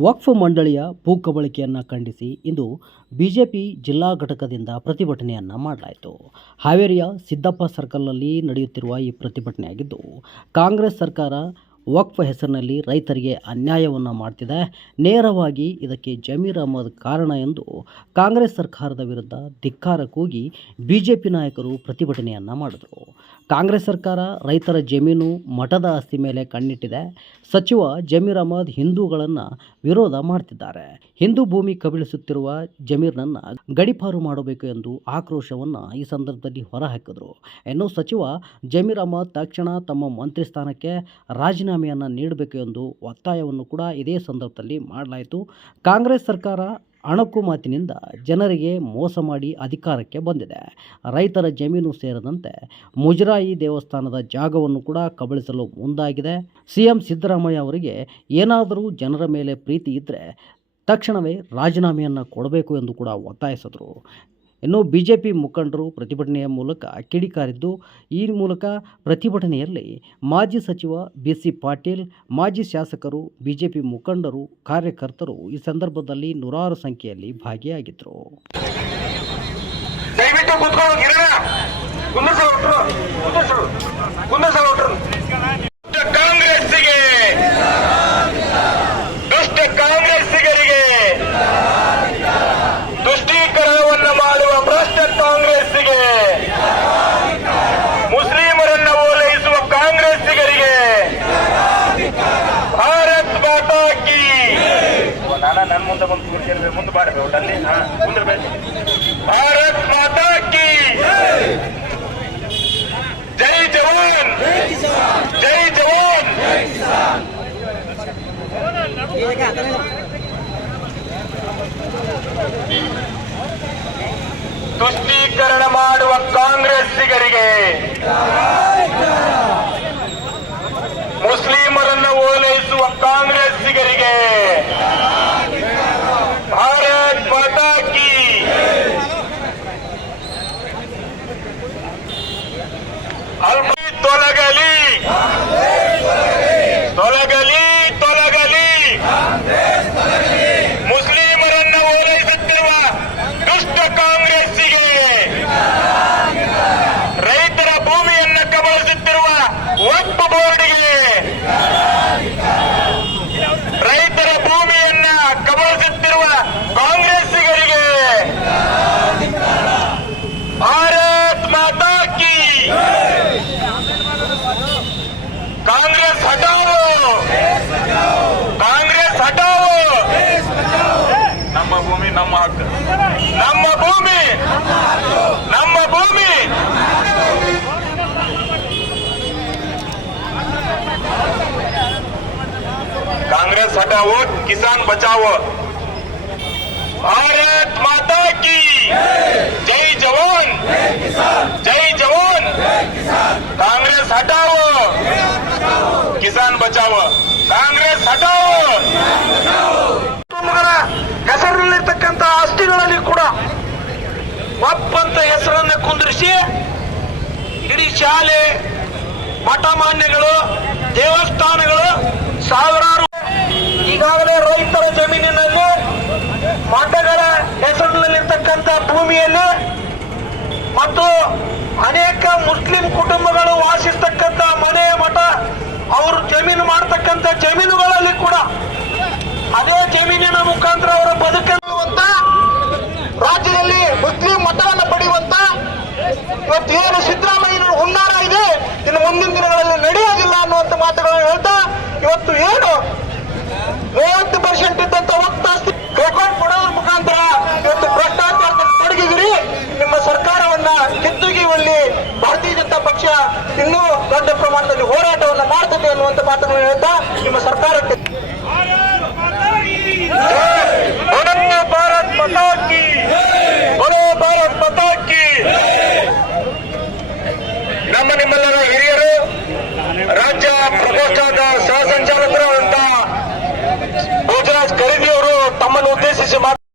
ವಕ್ಫ್ ಮಂಡಳಿಯ ಭೂ ಕಬಳಿಕೆಯನ್ನು ಖಂಡಿಸಿ ಇಂದು ಬಿಜೆಪಿ ಜಿಲ್ಲಾ ಘಟಕದಿಂದ ಪ್ರತಿಭಟನೆಯನ್ನು ಮಾಡಲಾಯಿತು. ಹಾವೇರಿಯ ಸಿದ್ದಪ್ಪ ಸರ್ಕಲ್ನಲ್ಲಿ ನಡೆಯುತ್ತಿರುವ ಈ ಪ್ರತಿಭಟನೆಯಾಗಿದ್ದು, ಕಾಂಗ್ರೆಸ್ ಸರ್ಕಾರ ವಕ್ಫ್ ಹೆಸರಿನಲ್ಲಿ ರೈತರಿಗೆ ಅನ್ಯಾಯವನ್ನು ಮಾಡ್ತಿದೆ. ನೇರವಾಗಿ ಇದಕ್ಕೆ ಜಮೀರ್ ಅಹಮದ್ ಕಾರಣ ಎಂದು ಕಾಂಗ್ರೆಸ್ ಸರ್ಕಾರದ ವಿರುದ್ಧ ಧಿಕ್ಕಾರ ಕೂಗಿ ಬಿಜೆಪಿ ನಾಯಕರು ಪ್ರತಿಭಟನೆಯನ್ನು ಮಾಡಿದರು. ಕಾಂಗ್ರೆಸ್ ಸರ್ಕಾರ ರೈತರ ಜಮೀನು ಮಠದ ಆಸ್ತಿ ಮೇಲೆ ಕಣ್ಣಿಟ್ಟಿದೆ. ಸಚಿವ ಜಮೀರ್ ಅಹಮದ್ ಹಿಂದೂಗಳನ್ನು ವಿರೋಧ ಮಾಡ್ತಿದ್ದಾರೆ. ಹಿಂದೂ ಭೂಮಿ ಕಬಳಿಸುತ್ತಿರುವ ಜಮೀರ್ನನ್ನು ಗಡಿಪಾರು ಮಾಡಬೇಕು ಎಂದು ಆಕ್ರೋಶವನ್ನು ಈ ಸಂದರ್ಭದಲ್ಲಿ ಹೊರಹಾಕಿದರು. ಇನ್ನು ಸಚಿವ ಜಮೀರ್ ಅಹಮದ್ ತಕ್ಷಣ ತಮ್ಮ ಮಂತ್ರಿ ಸ್ಥಾನಕ್ಕೆ ರಾಜೀನಾಮೆಯನ್ನು ನೀಡಬೇಕು ಎಂದು ಒತ್ತಾಯವನ್ನು ಕೂಡ ಇದೇ ಸಂದರ್ಭದಲ್ಲಿ ಮಾಡಲಾಯಿತು. ಕಾಂಗ್ರೆಸ್ ಸರ್ಕಾರ ಅಣಕು ಮಾತಿನಿಂದ ಜನರಿಗೆ ಮೋಸ ಮಾಡಿ ಅಧಿಕಾರಕ್ಕೆ ಬಂದಿದೆ. ರೈತರ ಜಮೀನು ಸೇರಿದಂತೆ ಮುಜರಾಯಿ ದೇವಸ್ಥಾನದ ಜಾಗವನ್ನು ಕೂಡ ಕಬಳಿಸಲು ಮುಂದಾಗಿದೆ. ಸಿಎಂ ಸಿದ್ದರಾಮಯ್ಯ ಅವರಿಗೆ ಏನಾದರೂ ಜನರ ಮೇಲೆ ಪ್ರೀತಿ ಇದ್ದರೆ ತಕ್ಷಣವೇ ರಾಜೀನಾಮೆಯನ್ನು ಕೊಡಬೇಕು ಎಂದು ಕೂಡ ಒತ್ತಾಯಿಸಿದರು. ಇನ್ನು ಬಿಜೆಪಿ ಮುಖಂಡರು ಪ್ರತಿಭಟನೆಯ ಮೂಲಕ ಕಿಡಿಕಾರಿದ್ದು ಈ ಮೂಲಕ ಪ್ರತಿಭಟನೆಯಲ್ಲಿ ಮಾಜಿ ಸಚಿವ ಬಿಸಿ ಪಾಟೀಲ್, ಮಾಜಿ ಶಾಸಕರು, ಬಿಜೆಪಿ ಮುಖಂಡರು, ಕಾರ್ಯಕರ್ತರು ಈ ಸಂದರ್ಭದಲ್ಲಿ ನೂರಾರು ಸಂಖ್ಯೆಯಲ್ಲಿ ಭಾಗಿಯಾಗಿದ್ದರು ನಾನ ನನ್ನ ಮುಂದೆ ಬಂದು ಕೂರ್ಸಿದ್ರೆ ಮುಂದೆ ಬಾರbe ಒಟ್ಟಲ್ಲಿ ಹಾ ಮುಂದೆ ಬನ್ನಿ ಭಾರತ್ ಮಾತಾ ಕಿ ಜೈ ಜವಾನ್ ಜೈ ಜವಾನ್ ತುಷ್ಟೀಕರಣ ಮಾಡುವ ಕಾಂಗ್ರೆಸ್ಸಿಗರಿಗೆ ಮುಸ್ಲಿಮರನ್ನು ಓಲೈಸುವ ಕಾಂಗ್ರೆಸ್ಸಿಗರಿಗೆ ¡Hola, Kelly! ಕಾಂಗ್ರೆಸ್ ಹಟಾವೋ ಕಾಂಗ್ರೆಸ್ ಹಟಾವೋ ನಮ್ಮ ಭೂಮಿ ನಮ್ಮ ಹಕ್ಕು ನಮ್ಮ ಭೂಮಿ ನಮ್ಮ ಭೂಮಿ कांग्रेस हटाओ किसान बचाओ भारत ಬಚಾವ. ಕಾಂಗ್ರೆಸ್ ಬಚಾವ ಕುಟುಂಬಗಳ ಆಸ್ತಿಗಳಲ್ಲಿ ಕೂಡ ಒಪ್ಪಂತ ಹೆಸರನ್ನ ಕುಂದಿರಿಸಿ ಇಡೀ ಶಾಲೆ, ಮಠಮಾನ್ಯಗಳು, ದೇವಸ್ಥಾನಗಳು ಸಾವಿರಾರು ಈಗಾಗಲೇ ರೈತರ ಜಮೀನಿನಲ್ಲಿ ಮಠಗಳ ಹೆಸರಿನಲ್ಲಿರ್ತಕ್ಕಂಥ ಭೂಮಿಯಲ್ಲಿ ಮತ್ತು ಅನೇಕ ಮುಸ್ಲಿಂ ಕುಟುಂಬಗಳು ಇವತ್ತು ಏನು ಸಿದ್ದರಾಮಯ್ಯನ ಹುನ್ನಾರ ಇದೆ? ಇನ್ನು ಮುಂದಿನ ದಿನಗಳಲ್ಲಿ ನಡೆಯೋದಿಲ್ಲ ಅನ್ನುವಂತ ಮಾತುಗಳನ್ನು ಹೇಳ್ತಾ, ಇವತ್ತು ಏನು? ಮೂವತ್ತು ಪರ್ಸೆಂಟ್ ಇದ್ದಂತ ವಕ್ತಾಸ್ತಿ ರೆಕಾರ್ಡ್ ಕೊಡೋದ್ರ ಮುಖಾಂತರ ಇವತ್ತು ಭ್ರಷ್ಟಾಚಾರದಲ್ಲಿ ತೊಡಗಿದಿರಿ ನಿಮ್ಮ ಸರ್ಕಾರವನ್ನ ಕಿತ್ತೊಗೆಯುವಲ್ಲಿ ಭಾರತೀಯ ಜನತಾ ಪಕ್ಷ ಇನ್ನೂ ದೊಡ್ಡ ಪ್ರಮಾಣದಲ್ಲಿ ಹೋರಾಟವನ್ನು ಮಾಡ್ತದೆ ಅನ್ನುವಂತ ಮಾತುಗಳನ್ನು ಹೇಳ್ತಾ ಸಂಘಟನೆಗಳ ಹಿರಿಯರು ರಾಜ್ಯ ಪ್ರಕೋಷ್ಠದ ಸಹ ಸಂಚಾಲಕರು ಅಂತ ಭೋಜರಾಜ್ ಖರೀದಿ ಅವರು ತಮ್ಮನ್ನು ಉದ್ದೇಶಿಸಿ